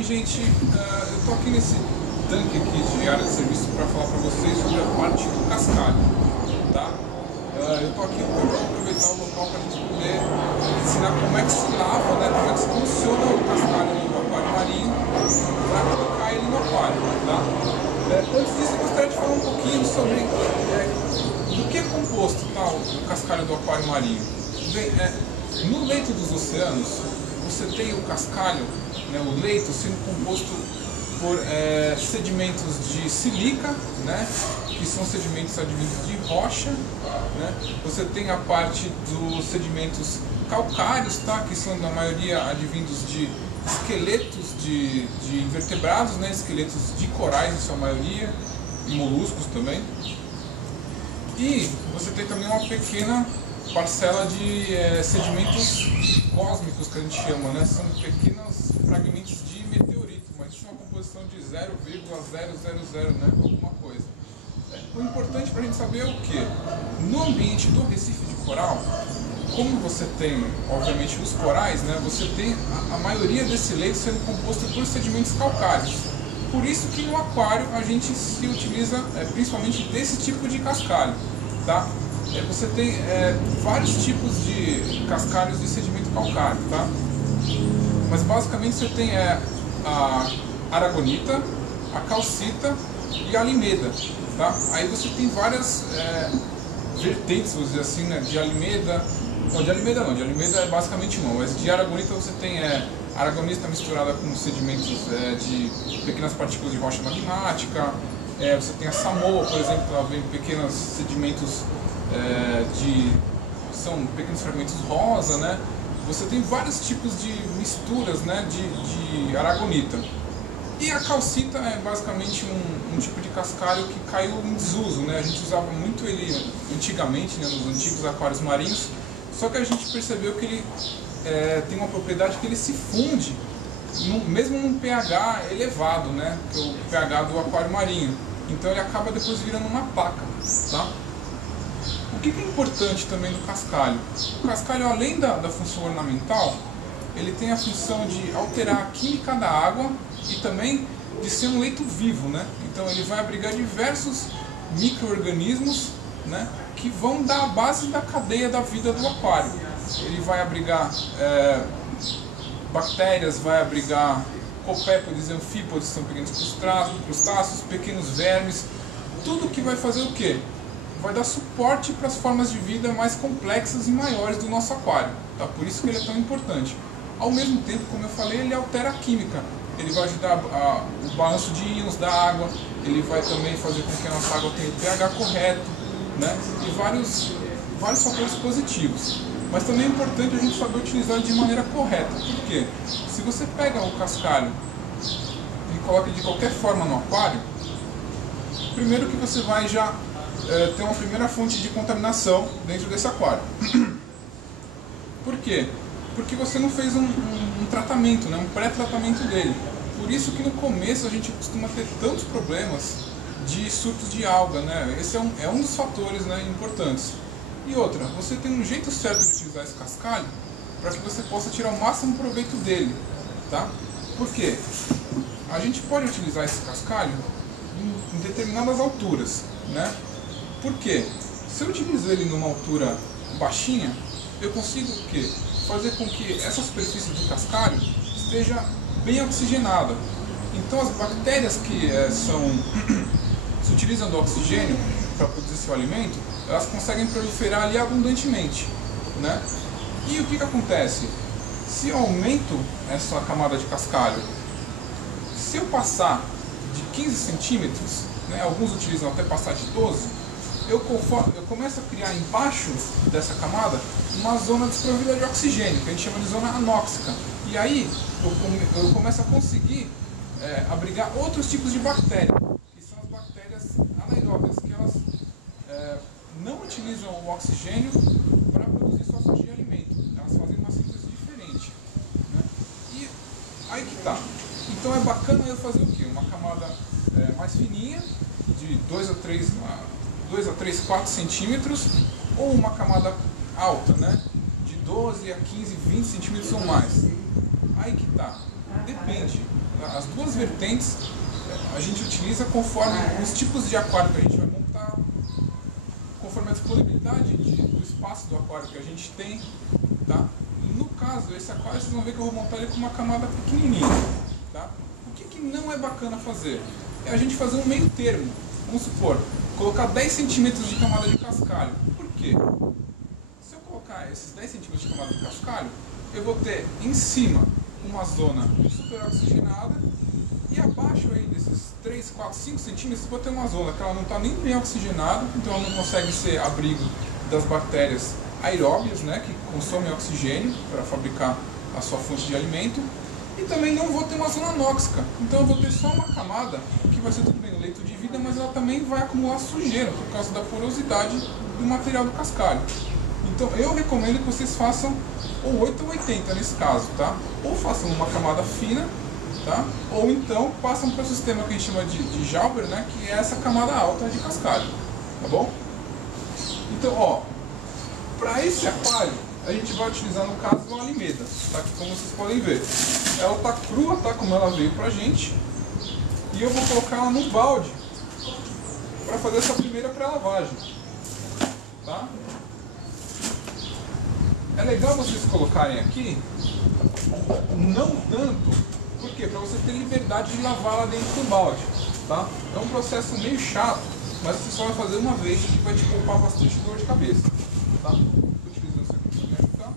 Oi gente, eu estou aqui nesse tanque aqui de área de serviço para falar para vocês sobre a parte do cascalho, tá? Eu estou aqui para aproveitar o local para a gente poder ensinar como é que se lava, né, como é que se funciona o cascalho no aquário marinho para colocar ele no aquário, tá? Antes disso eu gostaria de falar um pouquinho sobre do que é composto, tá, o cascalho do aquário marinho. Bem, no leito dos oceanos você tem o cascalho, né, o leito, sendo composto por sedimentos de silica, né, que são sedimentos advindos de rocha, né. Você tem a parte dos sedimentos calcários, tá, que são na maioria advindos de esqueletos de invertebrados, né, esqueletos de corais em sua maioria, e moluscos também. E você tem também uma pequena parcela de sedimentos cósmicos, que a gente chama, né? São pequenos fragmentos de meteorito, mas isso é uma composição de 0,000, né? Alguma coisa. O importante para a gente saber é o que? No ambiente do Recife de Coral, como você tem, obviamente, os corais, né? Você tem a maioria desse leito sendo composto por sedimentos calcários. Por isso que no aquário a gente se utiliza principalmente desse tipo de cascalho, tá? Você tem vários tipos de cascalhos de sedimento calcário, tá? Mas basicamente você tem a aragonita, a calcita e a alimeda, tá? Aí você tem várias vertentes, vamos dizer assim, né? De alimeda, não, de alimeda não, de alimeda é basicamente uma, mas de aragonita você tem aragonita misturada com sedimentos de pequenas partículas de rocha magmática, você tem a samoa, por exemplo, ela vem pequenos sedimentos são pequenos fragmentos rosa, né? Você tem vários tipos de misturas, né, de aragonita. E a calcita é basicamente um tipo de cascalho que caiu em desuso, né? A gente usava muito ele antigamente, né, nos antigos aquários marinhos, só que a gente percebeu que ele tem uma propriedade que ele se funde mesmo num pH elevado, né, que é o pH do aquário marinho. Então ele acaba depois virando uma placa, tá? O que é importante também do cascalho? O cascalho, além da função ornamental, ele tem a função de alterar a química da água e também de ser um leito vivo, né? Então ele vai abrigar diversos micro-organismos, né, que vão dar a base da cadeia da vida do aquário. Ele vai abrigar bactérias, vai abrigar copépodes, anfípodes, são pequenos crustáceos, pequenos vermes, tudo que vai fazer o quê? Vai dar suporte para as formas de vida mais complexas e maiores do nosso aquário, tá? Por isso que ele é tão importante. Ao mesmo tempo, como eu falei, ele altera a química, ele vai ajudar o balanço de íons da água, ele vai também fazer com que a nossa água tenha o pH correto, né? E vários fatores positivos. Mas também é importante a gente saber utilizar de maneira correta, porque se você pega o cascalho e coloca de qualquer forma no aquário, primeiro que você vai já ter uma primeira fonte de contaminação dentro desse aquário. Por quê? Porque você não fez um tratamento, né, um pré-tratamento dele. Por isso que no começo a gente costuma ter tantos problemas de surtos de alga, né? Esse é um dos fatores, né, importantes. E outra, você tem um jeito certo de utilizar esse cascalho para que você possa tirar o máximo proveito dele, tá? Por quê? A gente pode utilizar esse cascalho em determinadas alturas, né? Por quê? Se eu utilizo ele numa altura baixinha, eu consigo o quê? Fazer com que essa superfície do cascalho esteja bem oxigenada. Então as bactérias que se utilizam do oxigênio para produzir seu alimento, elas conseguem proliferar ali abundantemente, né? E o que acontece? Se eu aumento essa camada de cascalho, se eu passar de 15 centímetros, né, alguns utilizam até passar de 12, eu começo a criar embaixo dessa camada uma zona desprovida de oxigênio, que a gente chama de zona anóxica. E aí eu começo a conseguir abrigar outros tipos de bactérias, que são as bactérias anaeróbias, que elas não utilizam o oxigênio para produzir sua fonte de alimento. Elas fazem uma síntese diferente, né? E aí que tá. Então é bacana eu fazer o quê? Uma camada mais fininha, de 2 a 3, 4 centímetros, ou uma camada alta, né? De 12 a 15, 20 centímetros ou mais. Aí que tá. Depende. Tá? As duas vertentes a gente utiliza conforme os tipos de aquário que a gente vai montar, conforme a disponibilidade do espaço do aquário que a gente tem. Tá? No caso, esse aquário vocês vão ver que eu vou montar ele com uma camada pequenininha. Tá? O que não é bacana fazer? É a gente fazer um meio termo. Vamos supor, colocar 10 centímetros de camada de cascalho. Por quê? Se eu colocar esses 10 centímetros de camada de cascalho, eu vou ter em cima uma zona super oxigenada e abaixo aí desses 3, 4, 5 centímetros eu vou ter uma zona que ela não está nem bem oxigenada, então ela não consegue ser abrigo das bactérias aeróbias, né, que consomem oxigênio para fabricar a sua fonte de alimento. E também não vou ter uma zona nóxica, então eu vou ter só uma camada que vai ser tudo bem, o leito de vida, mas ela também vai acumular sujeira por causa da porosidade do material do cascalho. Então eu recomendo que vocês façam ou 8 ou 80 nesse caso, tá? Ou façam uma camada fina, tá? Ou então passam para o sistema que a gente chama de Jauber, né? Que é essa camada alta de cascalho, tá bom? Então, ó, para esse aquário a gente vai utilizar no caso uma Alimeda, tá? Que como vocês podem ver, ela tá crua, tá? Como ela veio pra gente, e eu vou colocar ela no balde para fazer essa primeira pré-lavagem, tá? É legal vocês colocarem aqui, não tanto, porque para você ter liberdade de lavá-la dentro do balde, tá? É um processo meio chato, mas você só vai fazer uma vez e vai te poupar bastante dor de cabeça, tá? Estou utilizando isso aqui para me ajudar,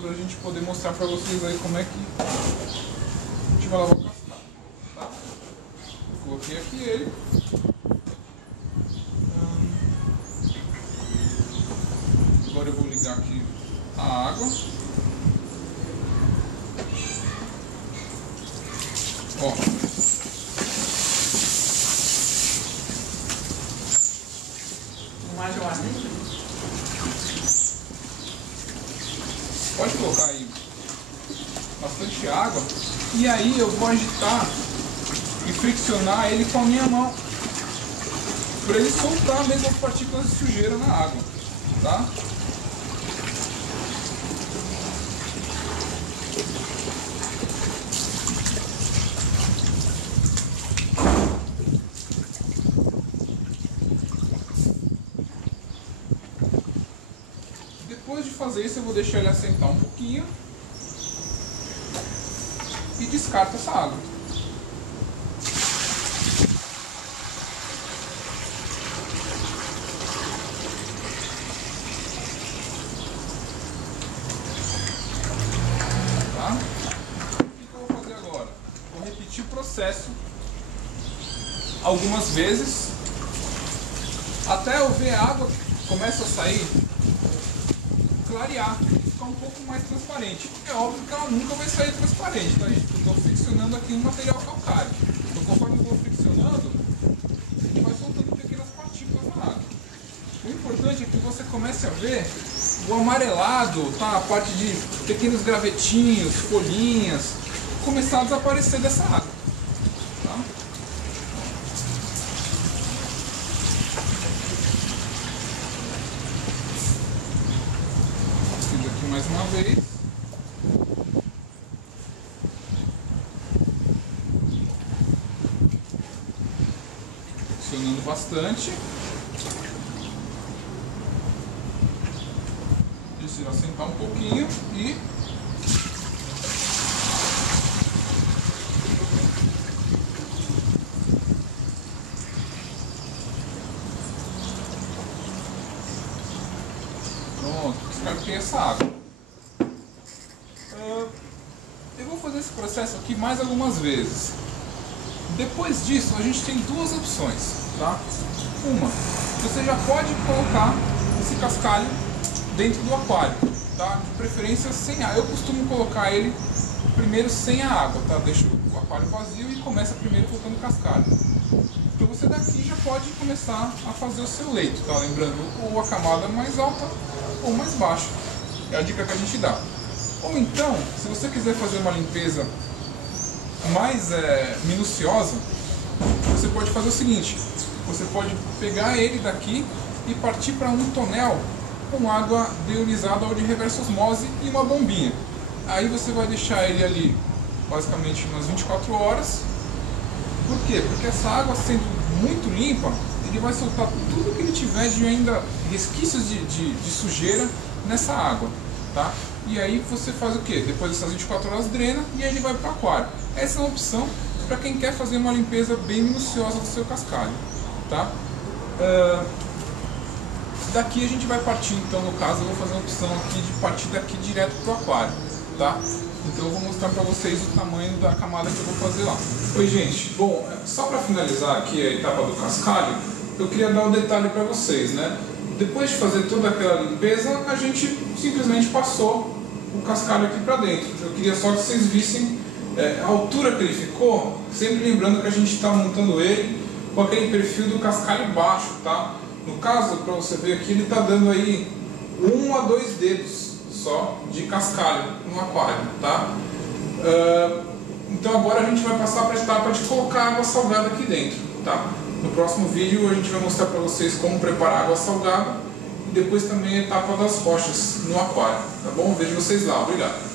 para a gente poder mostrar para vocês aí como é que a gente vai lavar o cascalho, tá? Eu coloquei aqui ele. Agora eu vou ligar aqui a água. Ó. Mais ou menos. Pode colocar aí bastante água. E aí eu vou agitar e friccionar ele com a minha mão, para ele soltar mesmo as partículas de sujeira na água, tá? Depois de fazer isso, eu vou deixar ele assentar um pouquinho e descarto essa água. Tá? O que eu vou fazer agora? Vou repetir o processo algumas vezes até eu ver a água que começa a sair clarear e ficar um pouco mais transparente. É óbvio que ela nunca vai sair transparente, tá, gente? Eu estou friccionando aqui um material calcário. Então, conforme eu vou friccionando, ele vai soltando pequenas partículas na água. O importante é que você comece a ver o amarelado, tá? A parte de pequenos gravetinhos, folhinhas, começar a desaparecer dessa água. Tá? Mais uma vez. Funcionando bastante. Deixa eu assentar um pouquinho e pronto, descartei essa água. Eu vou fazer esse processo aqui mais algumas vezes. Depois disso, a gente tem duas opções, tá? Uma, você já pode colocar esse cascalho dentro do aquário, tá? De preferência sem água. Eu costumo colocar ele primeiro sem a água, tá? Deixo o aquário vazio e começa primeiro colocando cascalho. Então você daqui já pode começar a fazer o seu leito, tá? Lembrando, ou a camada mais alta ou mais baixa. É a dica que a gente dá. Ou então, se você quiser fazer uma limpeza mais minuciosa, você pode fazer o seguinte: você pode pegar ele daqui e partir para um tonel com água deionizada ou de reversa osmose e uma bombinha. Aí você vai deixar ele ali basicamente umas 24 horas. Por quê? Porque essa água sendo muito limpa, ele vai soltar tudo que ele tiver de ainda resquícios de sujeira nessa água, tá? E aí você faz o quê? Depois dessas 24 horas drena e aí ele vai para o aquário. Essa é uma opção para quem quer fazer uma limpeza bem minuciosa do seu cascalho, tá? Daqui a gente vai partir, então no caso eu vou fazer a opção aqui de partir daqui direto para o aquário, tá? Então eu vou mostrar para vocês o tamanho da camada que eu vou fazer lá. Oi gente, bom, só para finalizar aqui a etapa do cascalho, eu queria dar um detalhe para vocês, né? Depois de fazer toda aquela limpeza, a gente simplesmente passou o cascalho aqui para dentro. Eu queria só que vocês vissem a altura que ele ficou, sempre lembrando que a gente está montando ele com aquele perfil do cascalho baixo, tá? No caso, para você ver aqui, ele está dando aí 1 a 2 dedos só de cascalho no aquário, tá? Então agora a gente vai passar para a etapa de colocar água salgada aqui dentro, tá? No próximo vídeo a gente vai mostrar para vocês como preparar água salgada e depois também a etapa das rochas no aquário, tá bom? Vejo vocês lá, obrigado!